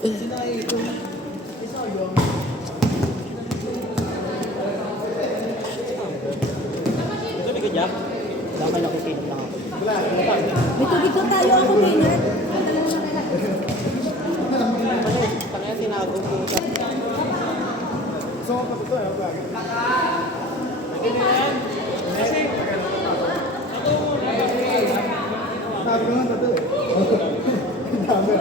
Tubig ka dyan? Wala may nakikinig lang ako. May tubig na tayo ako, Maynard. Kaya tinago po siya. Gusto mo pa ito eh, bagay. Sabi ko nga ito eh. Ang dami.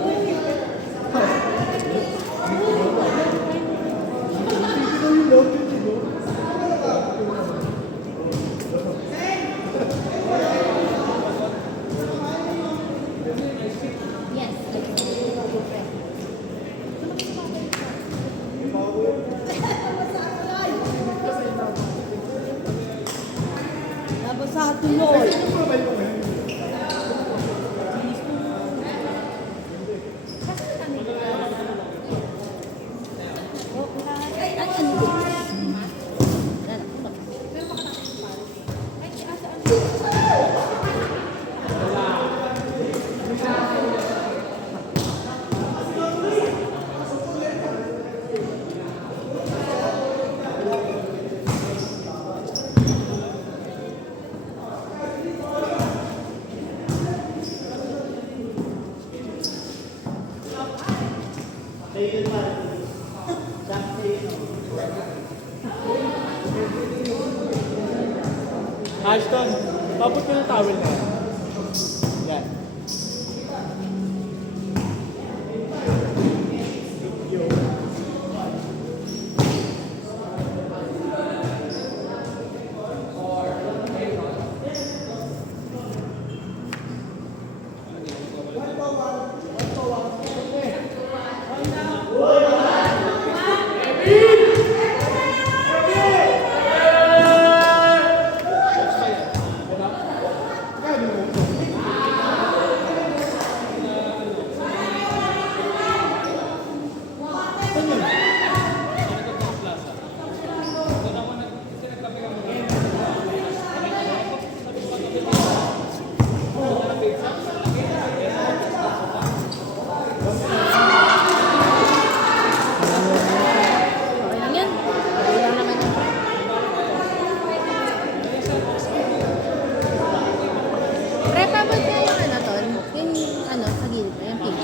Yes. Nabasa tuloy. Ashton, pabot ko ng towel na. Yan. Okay lang yan. Okay lang naman yan. Prepabot niya yung ano, Tol? Yung ano, sa gilid na, yung pink.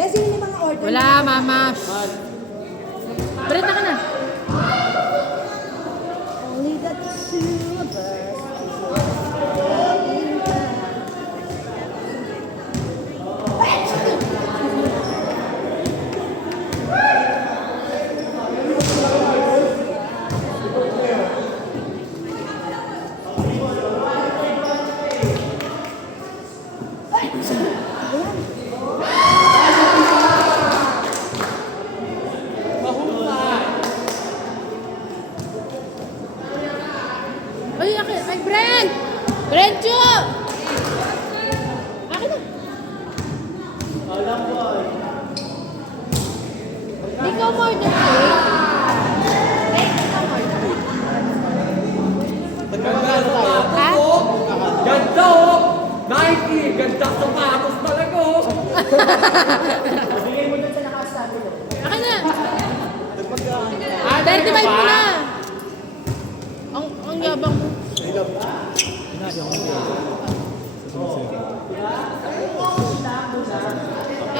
Besi yung mga order. Wala, mama. Brenda ka na. Only the two of us. Ay, ay, Brent! Brentyo! Akin na. Di ka more than cake. Cake, di ka more than cake. Ha? Ganda oh! Nike! Ganda sapatos talaga oh! Bigay mo dun sa nakasabi mo. Akin na. 35 mo na. Ang yabang mo. Eh,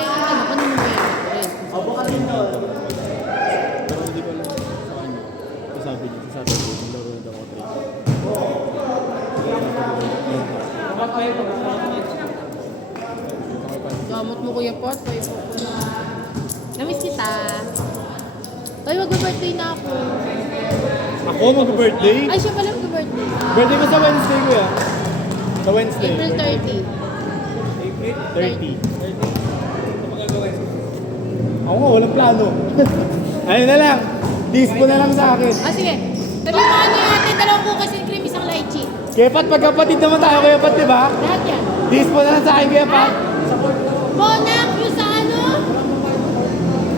ano mo yan? Abo ka rin doon. Pero hindi ko alam sa kanya. Sabi niya, maglaro na daw ako 3. Gamot mo, Kuya Pot. Namiss kita. Uy, mag-birthday na ako. Ako mag-birthday? Ay, siya pala mag-birthday. Birthday ko sa Wednesday ko ya. Sa Wednesday. April 30. April 30. 30. Ito magagawin. Ako nga, walang plano. Ayun na lang. Dispo na lang sa akin. Ah, sige. Sabi mo ano yung ating dalawang bukas yung cream, isang lychee. Kaya Pat, pagkapatid naman tayo Kuya Pat, di ba? Lahat yan. Dispo na lang sa akin Kuya Pat. Monak, yung sa ano?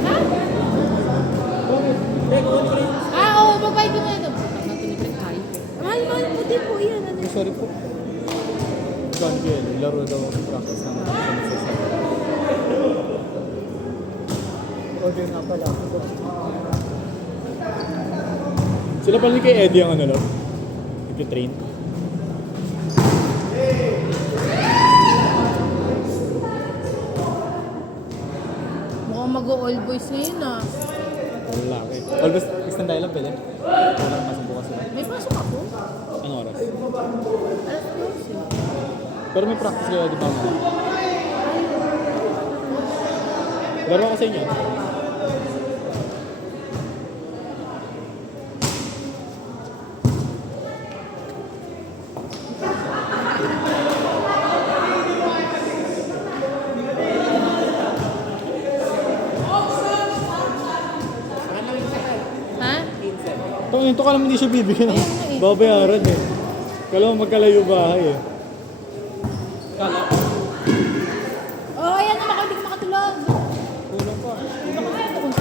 Ha? Ah, oo, magbayad ko na ito. Mahal po din po yan. Ano? Sorry po. Saan ko yan? Laro daw ako sa practice naman. Sa masasabi. Order na pala. Sila pala ni kay Eddie ang ano, no? Nag-train. Mukhang mag-all boys ngayon ah. Wala ka eh. Always, extend tayo lang pwede. Wala kang pasok bukas sila. May pasok ako. Anong oras? Alas 12. Pero may practice kayo, di ba? Laro ako sa inyo. Ha? Ito ka naman hindi siya bibigyan ng Ayun nga eh. babayaran eh. Kala mo magkalayo bahay eh. Oh, ayan naman ako, hindi ko makatulog. Kulang pa.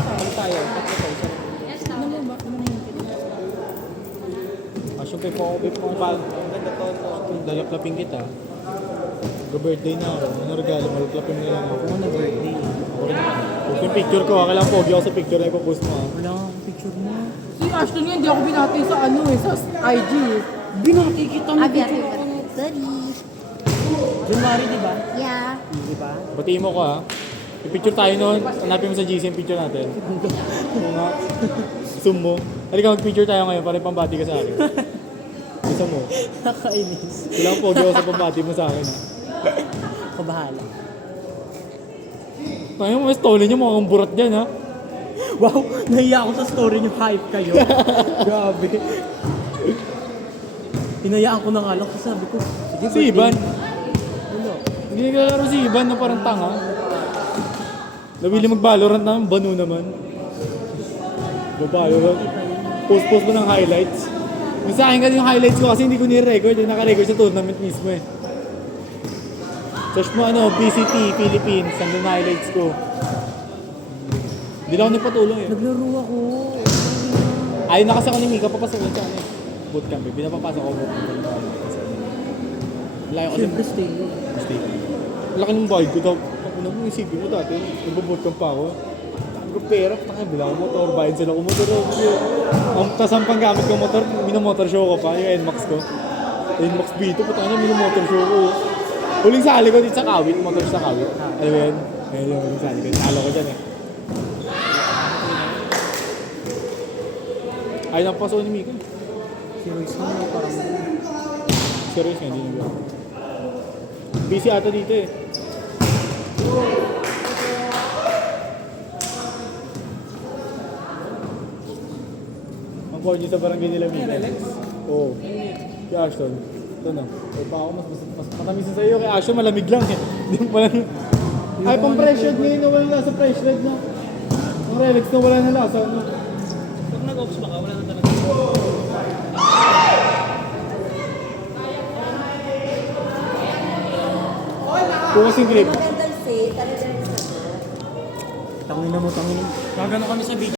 Ano tayo? Tatlo tayo. Isa. Ano mo ba? Ano na yung Asyo pa po ako po pag dalaklapin kita. Go-birthday na ako. Ano regalo? Malaklapin na lang ako. Ano birthday? Okay naman. Post yung picture ko ha. Kailangan pogi ako sa picture na ipopost mo ha. Wala akong picture mo. Si Ashton nga, hindi ako binati sa ano eh, sa IG eh. Binati kita mo. Abi, ate, sorry. January, di ba? Yeah. Di ba? Batiin mo ko ha. Yung-picture tayo noon. Hanapin mo sa GC yung picture natin. Oo nga. Zoom mo. Halika mag-picture tayo ngayon para pambati ka sa akin. Gusto mo. Nakainis. Kailangan pogi ako sa pambati mo sa akin ha. Ako bahala. Tayo mo, may stolen niyo mga burat dyan ha. Wow! Nahiya ako sa story niyo. Hype kayo. Grabe. Hinayaan ko na nga lang kasi sabi ko, sige, Si Ivan. Ano? Hindi naglalaro si Ivan na parang tanga. Nabili mag-Valorant naman, banu naman. Mag-Valorant. Post-post mo ng highlights. Yung sa akin kasi yung highlights ko kasi hindi ko ni-record. Yung naka-record sa tournament mismo eh. Search mo ano, BCT, Philippines. Nandun na highlights ko. Hindi lang ako nagpatulong eh. Naglaro ako. Ayaw na kasi ako ni Mika, papasok ko sa ano eh. Bootcamp eh. Pinapapasok ako bootcamp. Layo kasi. Siyempre stay. Mistake. Laki ng bayad ko daw. Ako mo isipin mo dati, nagbo-bootcamp pa ako. Ang pera, taka bila ako motor, bayad sila ko motor. Tapos ang panggamit ko motor, minomotor show ko pa, yung NMAX ko. NMAX B2, pataka na minomotor show ko. Huling sali ko dito sa Kawit, motor sa Kawit. Alam mo yun? Ayun yung huling sali ko. Talo ko dyan eh. Ayaw na paso ni Mika. Si Royce naman parang Serious nga, hindi nyo. Busy ata dito eh. Ang call nyo sa barangay nila Mika. Oo. Kay Ashton. Ito na. O pa ako mas matamis na sa'yo. Kay Ashton malamig lang eh. Hindi mo pala. Ay, pang fresh red ngayon na wala na sa fresh red na. Ang Relax na wala na lasa. No? pag nag-ops ba ka, wala na talaga. Bukas yung grip. Tangin na mo, tangin. Gagano kami sa beach.